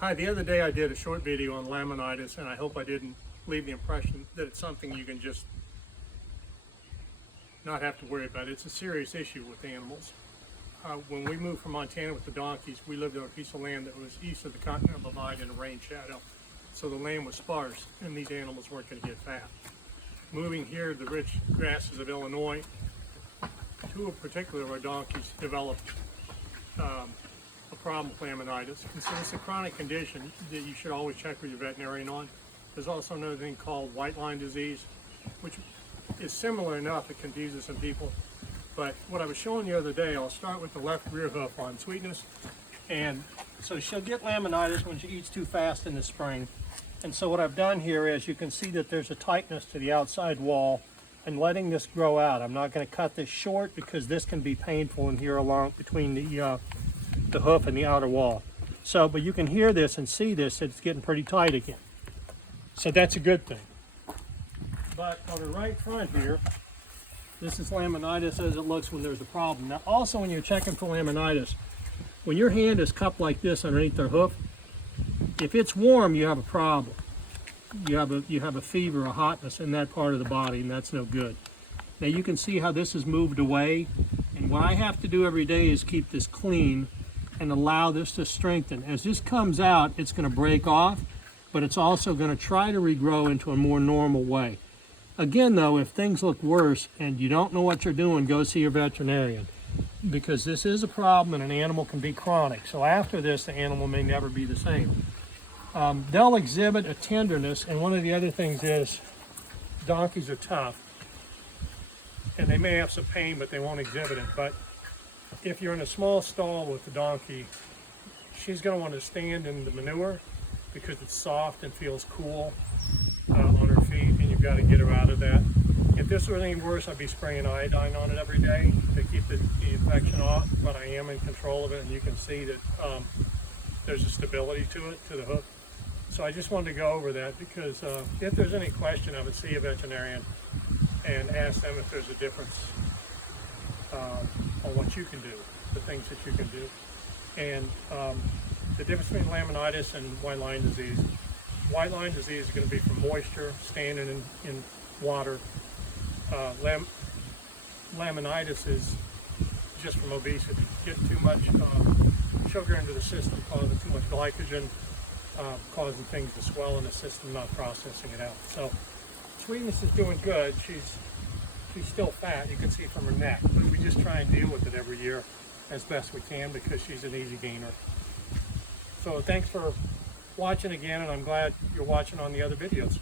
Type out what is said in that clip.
Hi, the other day I did a short video on laminitis, and I hope I didn't leave the impression that it's something you can just not have to worry about. It's a serious issue with animals. When we moved from Montana with the donkeys, we lived on a piece of land that was east of the Continental Divide in a rain shadow. So the land was sparse, and these animals weren't going to get fat. Moving here to the rich grasses of Illinois, two in particular of our donkeys developed a problem with laminitis. And so it's a chronic condition that you should always check with your veterinarian on. There's also another thing called white line disease, which is similar enough, it confuses some people. But what I was showing you the other day, I'll start with the left rear hoof on Sweetness. And so she'll get laminitis when she eats too fast in the spring. And so what I've done here is you can see that there's a tightness to the outside wall and letting this grow out. I'm not going to cut this short because this can be painful in here along between the hoof and the outer wall. So, but you can hear this and see this, it's getting pretty tight again. So that's a good thing. But on the right front here, this is laminitis as it looks when there's a problem. Now also when you're checking for laminitis, when your hand is cupped like this underneath their hoof, if it's warm, you have a problem. You have a fever, a hotness in that part of the body, and that's no good. Now you can see how this has moved away, and what I have to do every day is keep this clean and allow this to strengthen. As this comes out, it's going to break off, but it's also going to try to regrow into a more normal way. Again though, if things look worse and you don't know what you're doing, go see your veterinarian, because this is a problem and an animal can be chronic. So after this, the animal may never be the same. They'll exhibit a tenderness, and one of the other things is donkeys are tough and they may have some pain, but they won't exhibit it. But if you're in a small stall with the donkey, she's going to want to stand in the manure because it's soft and feels cool on her feet, and you've got to get her out of that. If this was any worse, I'd be spraying iodine on it every day to keep the infection off, but I am in control of it, and you can see that there's a stability to it, to the hoof. So I just wanted to go over that because if there's any question, I would see a veterinarian and ask them if there's a difference on what you can do, the things that you can do. And the difference between laminitis and white line disease. White line disease is going to be from moisture, standing in water. Laminitis is just from obesity, getting too much sugar into the system, causing too much glycogen, causing things to swell in the system, not processing it out. So Sweetness is doing good. She's still fat, you can see from her neck, but we just try and deal with it every year as best we can because she's an easy gainer. So thanks for watching again, and I'm glad you're watching on the other videos.